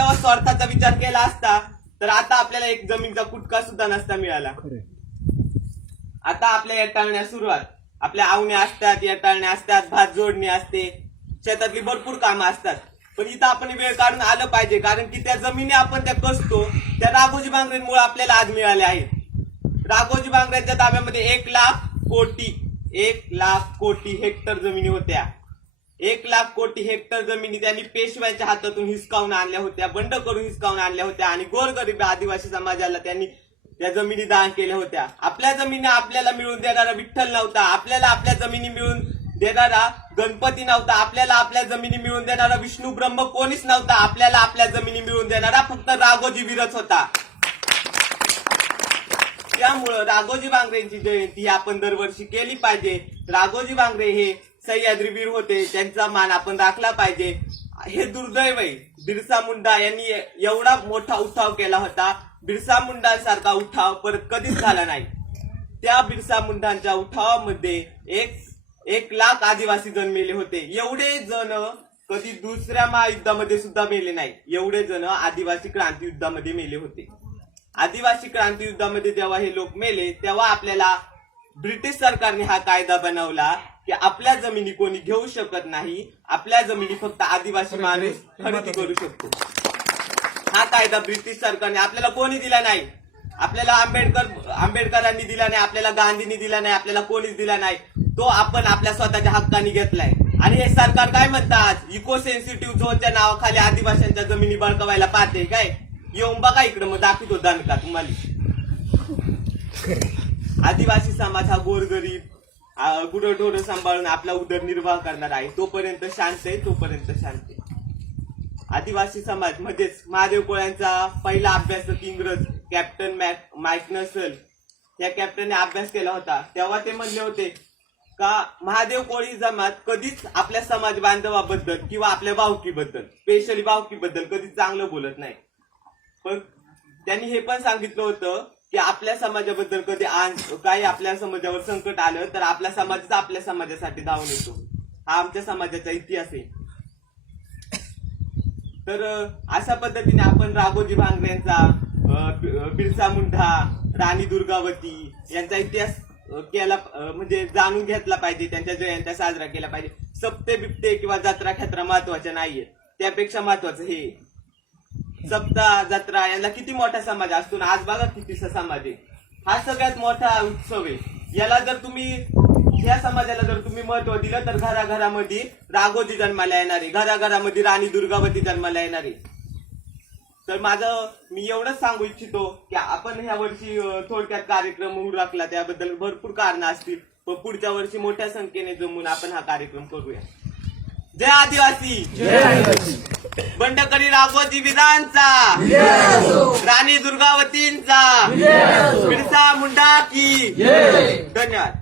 तेव्हा स्वार्थाचा विचार केला असता तर आता आपल्याला एक जमीनचा कुटका सुद्धा नसता मिळाला. आता आपल्या येटाळण्या सुरुवात, आपल्या आवण्या असतात, येटाळण्या असतात, भात जोडणी असते, शेतातली भरपूर कामं असतात. पण इथं आपण वेळ काढून आलं पाहिजे, कारण की त्या जमिनी आपण त्या कसतो त्या राघोजी बांगरेंमुळे आपल्याला आज मिळाल्या आहेत. राघोजी बांगरेंच्या ताब्यामध्ये 1,00,00,000 हेक्टर जमिनी होत्या. 1,00,00,000 हेक्टर जमिनी त्यांनी पेशव्यांच्या हातातून हिसकावून आणल्या होत्या, बंड करून हिसकावून आणल्या होत्या आणि गोरगरीब आदिवासी समाजाला त्यांनी त्या जमिनी दान केल्या होत्या. आपल्या जमिनी आपल्याला मिळवून देणारा विठ्ठल नव्हता, आपल्याला आपल्या जमिनी मिळवून देणारा गणपती नव्हता, आपल्याला आपल्या जमिनी मिळवून देणारा विष्णू ब्रह्म कोणीच नव्हता, आपल्याला आपल्या जमिनी मिळवून देणारा फक्त राघोजी वीरच होता. त्यामुळं राघोजी बांगरेंची जयंती आपण दरवर्षी केली पाहिजे. राघोजी बांगरे हे सह्याद्री वीर होते, त्यांचा मान आपण राखला पाहिजे. हे दुर्दैव आहे, बिरसा मुंडा यांनी एवढा मोठा उठाव केला होता, बिरसा मुंडांसारखा उठाव परत कधीच झाला नाही. त्या बिरसा मुंडांच्या उठावामध्ये 1,00,000 आदिवासी जण मेले होते. एवढे जण कधी दुसऱ्या महायुद्धामध्ये सुद्धा मेले नाही, एवढे जण आदिवासी क्रांती युद्धामध्ये मेले होते. आदिवासी क्रांती युद्धामध्ये जेव्हा हे लोक मेले तेव्हा आपल्याला ब्रिटिश सरकारने हा कायदा बनवला की आपल्या जमिनी कोणी घेऊ शकत नाही, आपल्या जमिनी फक्त आदिवासी माणूस खरेदी करू शकतो. हा कायदा ब्रिटिश सरकारने आपल्याला कोणी दिला नाही, आपल्याला आंबेडकरांनी दिला नाही, आपल्याला गांधींनी दिला नाही, आपल्याला कोणीच दिला नाही. तो आपण आपल्या स्वतःच्या हक्काने घेतलाय. आणि हे सरकार काय म्हणतात, इको सेन्सिटिव्ह झोनच्या नावाखाली आदिवासींच्या जमिनी बळकावायला पाहते काय. येऊन बघा इकडं, मग दाखवतो दणका तुम्हाला. आदिवासी समाज हा गोरगरीब गुरंढोरं सांभाळून आपला उदरनिर्वाह करणार आहे. तोपर्यंत शांत आहे, तोपर्यंत शांत आहे. आदिवासी समाज म्हणजेच महादेव कोळ्यांचा पहिला अभ्यासक इंग्रज कॅप्टन मॅकनसल या कॅप्टनने अभ्यास केला होता. तेव्हा ते म्हणले होते का महादेव कोळी जमात कधीच आपल्या समाज बांधवाबद्दल किंवा आपल्या भावकीबद्दल, स्पेशली भावकीबद्दल कधीच चांगलं बोलत नाही. पण त्यांनी हे पण सांगितलं होतं की आपल्या समाजाबद्दल कधी काही आपल्या समाजावर संकट आलं तर आपल्या समाजाचा आपल्या समाजासाठी धावून येतो. हा आमच्या समाजाचा इतिहास आहे. तर अशा पद्धतीने आपण राघोजी बांगरेंचा, बिरसा मुंडा, राणी दुर्गावती यांचा इतिहास केला, म्हणजे जाणून घेतला पाहिजे. त्यांच्या जयंत्या साजरा केल्या पाहिजे. सप्ते बिप्ते किंवा जत्रा खेत्रा महत्वाच्या नाहीये, त्यापेक्षा महत्वाचं हे सप्ताह जत्रा यांना किती मोठा समाज असतो ना. आज बघा कितीसा समाज आहे. हा सगळ्यात मोठा उत्सव आहे. याला जर तुम्ही, ह्या समाजाला जर तुम्ही महत्व दिलं तर घराघरामध्ये राघोजी जन्माला येणार आहे, घराघरामध्ये राणी दुर्गावती जन्माला येणार आहे. तर मी एवढंच सांगू इच्छितो की आपण ह्या वर्षी थोडक्यात कार्यक्रम उरकला, त्याबद्दल भरपूर कारण असतील, पण पुढच्या वर्षी मोठ्या संख्येने जमून आपण हा कार्यक्रम करूया. जय आदिवासी, बंडकरी राघोजी वीरांचा, राणी दुर्गावतींचा, बिरसा मुंडा की धन्यवाद.